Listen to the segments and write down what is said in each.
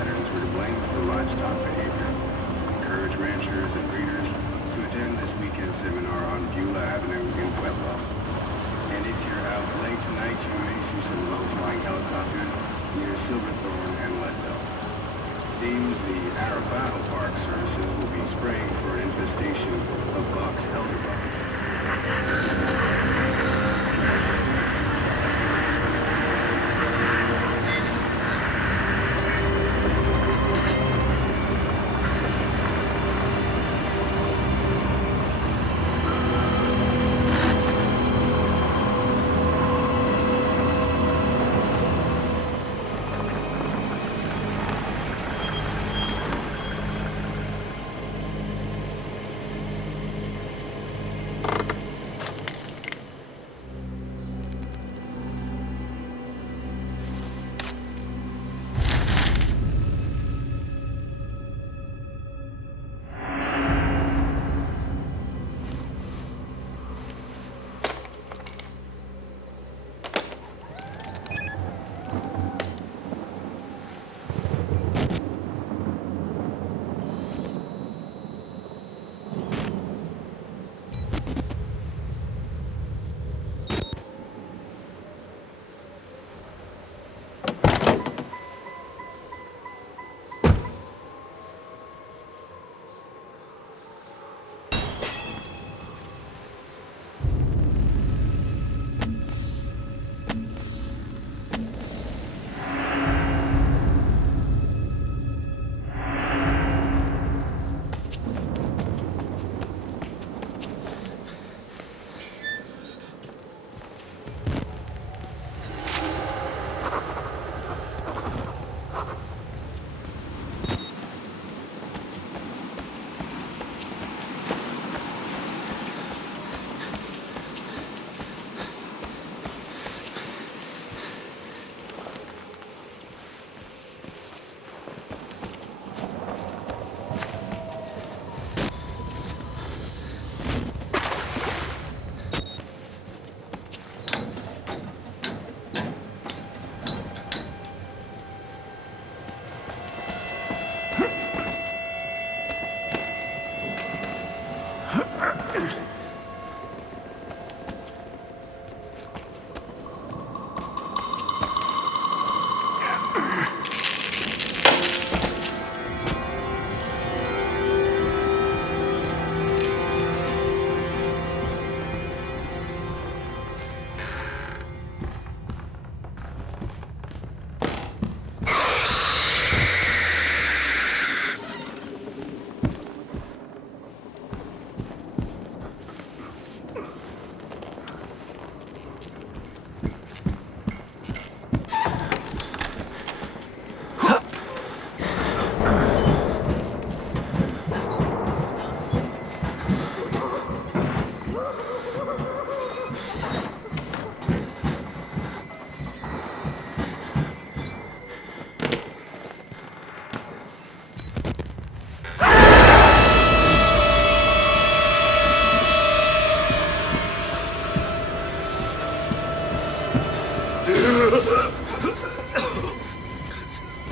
patterns were to blame for livestock behavior. Encourage ranchers and breeders to attend this weekend seminar on Beulah Avenue in Pueblo. And if you're out late tonight, you may see some low-flying helicopters near Silverthorne and Leadville. Seems the Arabado Park services will be spraying for an infestation of box elderbugs.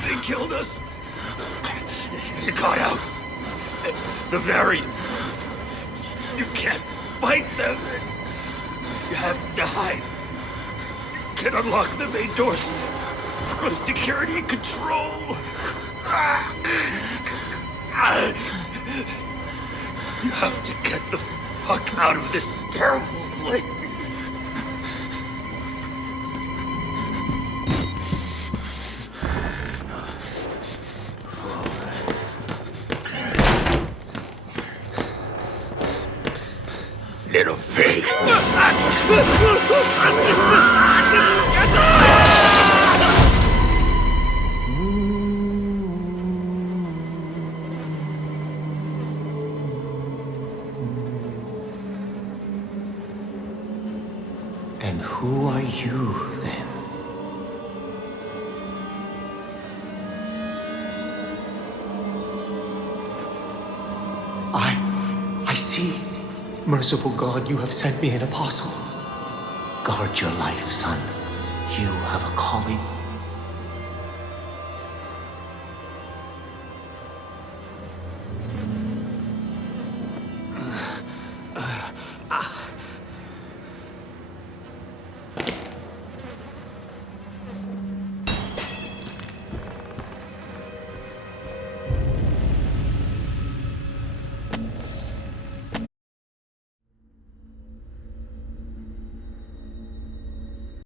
They killed us. You got out. The variants. You can't fight them. You have to hide. You can unlock the main doors from security control. You have to get the fuck out of this terrible place. Little pig. And who are you, then? I see. Merciful God, you have sent me an apostle. Guard your life, son. You have a calling.